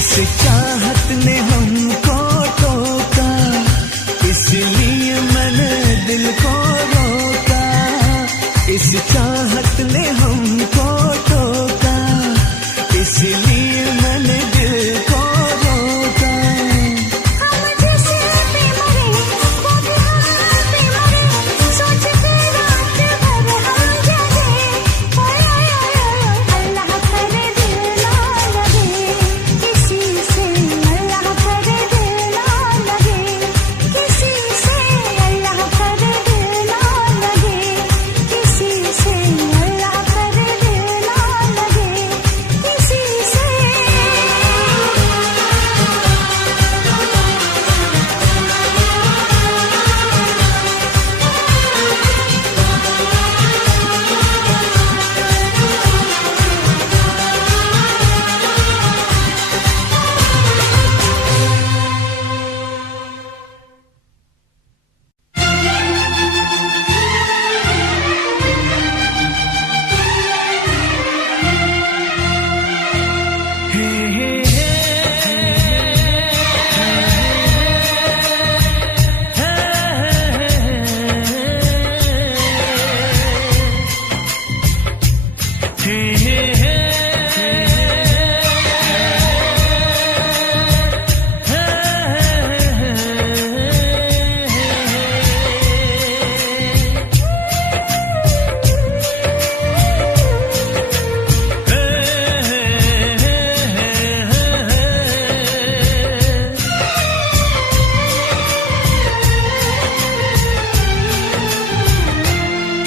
इस चाहत ने हमको टोका, इसलिए मैंने दिल को रोका। इस चाहत ने हमको टोका, इसलिए मैंने दिल को रोका। हम जैसे पे मरे वो भी हाथ पे मरे, सोच के रात भर हम जगे। अल्लाह करे दिल ना लगे किसी से, अल्लाह करे दिल ना लगे किसी से, अल्लाह करे दिल ना लगे किसी से, अल्लाह करे दिल ना लगे किसी से।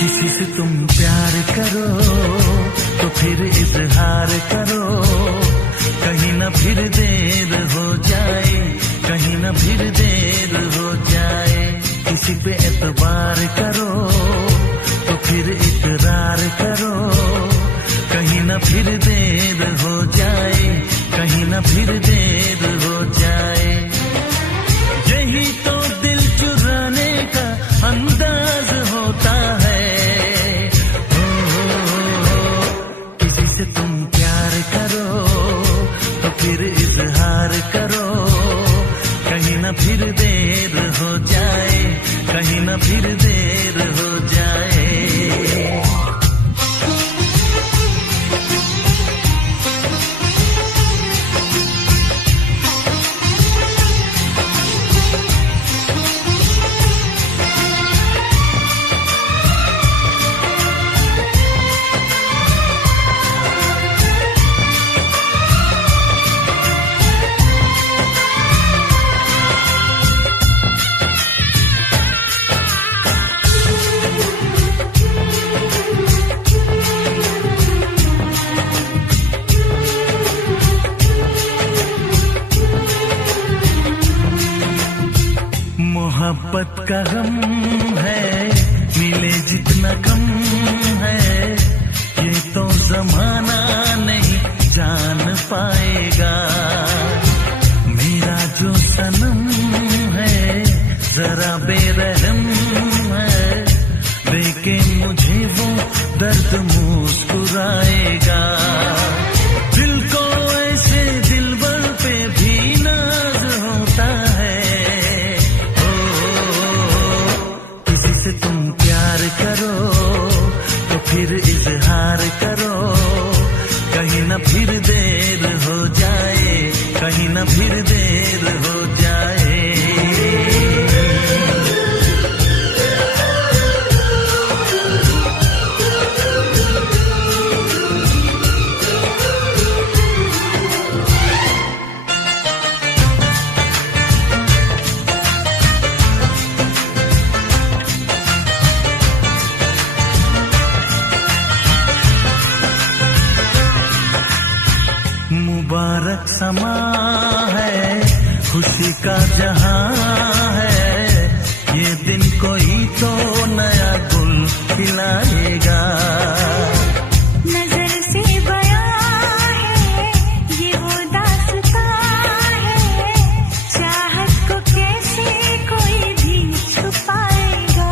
किसी से तुम प्यार करो तो फिर इजहार करो, कहीं ना फिर देर हो जाए, कहीं ना फिर देर हो जाए। किसी पे एतबार करो तो फिर इकरार करो, कहीं ना फिर देर हो जाए, कहीं ना फिर देर हो जाए। यही तो दिल चुराने का अंदाज होता है। किसी से तुम प्यार करो तो फिर इजहार करो, कहीं ना फिर देर हो जाए, कहीं ना फिर देर हो जाए। मोहब्बत का गम है, मिले जितना कम है, ये तो जमाना नहीं जान पाएगा। मेरा जो सनम है जरा बेरहम है, देखे मुझे वो दर्द मुस्कुराएगा। दिल को ऐसे दिलबर पे भी नाज होता है। से तुम प्यार करो तो फिर इजहार करो, कहीं ना फिर देर हो जाए, कहीं ना फिर देर हो जाए। मुबारक समा है, खुशी का जहां है, ये दिन कोई तो नया गुल खिलाएगा। नजर से बयां है ये वो दास्तां है, चाहत को कैसे कोई भी छुपाएगा।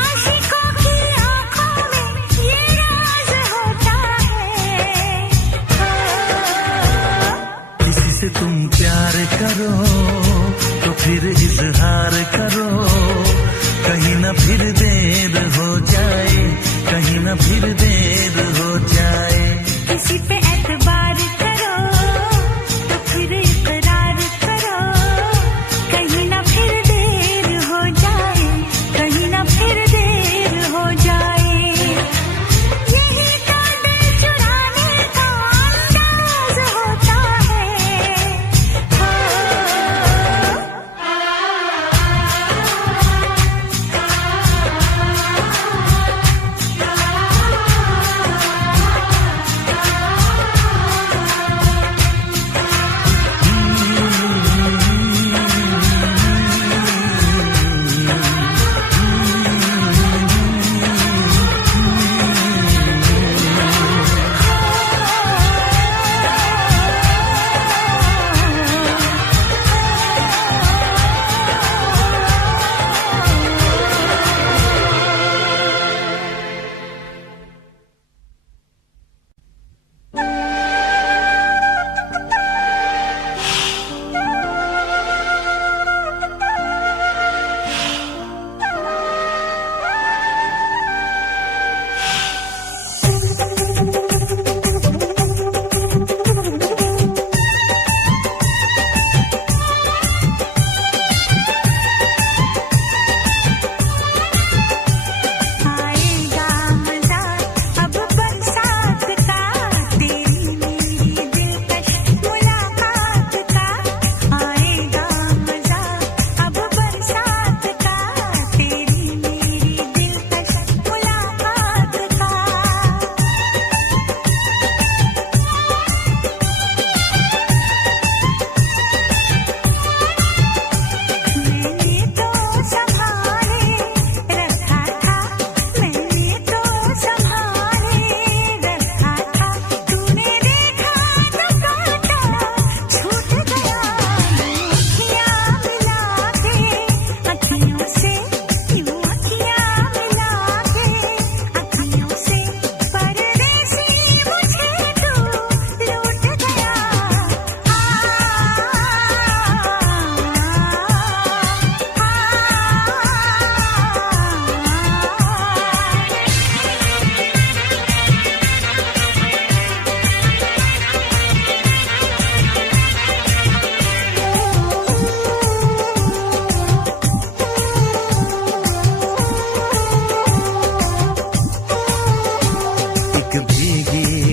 आशिकों की आंखों में ये राज होता है। से तुम प्यार करो तो फिर इजहार करो, कहीं ना फिर देर हो जाए, कहीं ना फिर देर हो जाए। किसी पे एतबार करो तो फिर इकरार करो, कहीं ना फिर देर हो जाए, कहीं ना फिर देर हो जाए। यही तो दिल चुराने का अंदाज होता है।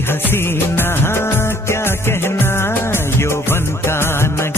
हसीना क्या कहना यौवन का नगीना।